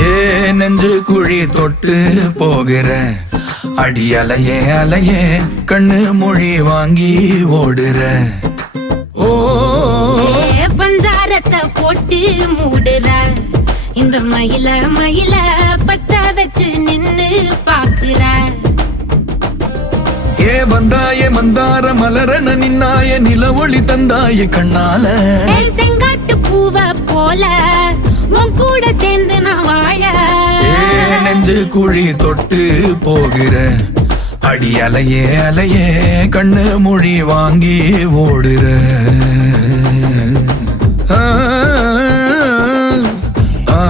ஏ நெஞ்சு குழி தொட்டு போகிற அடி அலையே அலையே கண்ணு மொழி வாங்கி ஓடுற. ஓ பஞ்சாரத்தை போட்டு மூடுற இந்த மயில மயில பத்த வச்சு நின்னு பாக்குற. ஏ வந்தாய மந்தார மலரன நின்னாய நில ஒளி தந்தாய கண்ணால. செங்காட்டு பூவ போல உன் கூட சேர்ந்து நான் வாழ. நெஞ்சு குழி தொட்டு போகிற அடி அலையே அலையே கண்ணு மொழி வாங்கி ஓடுற. ஆ ஆ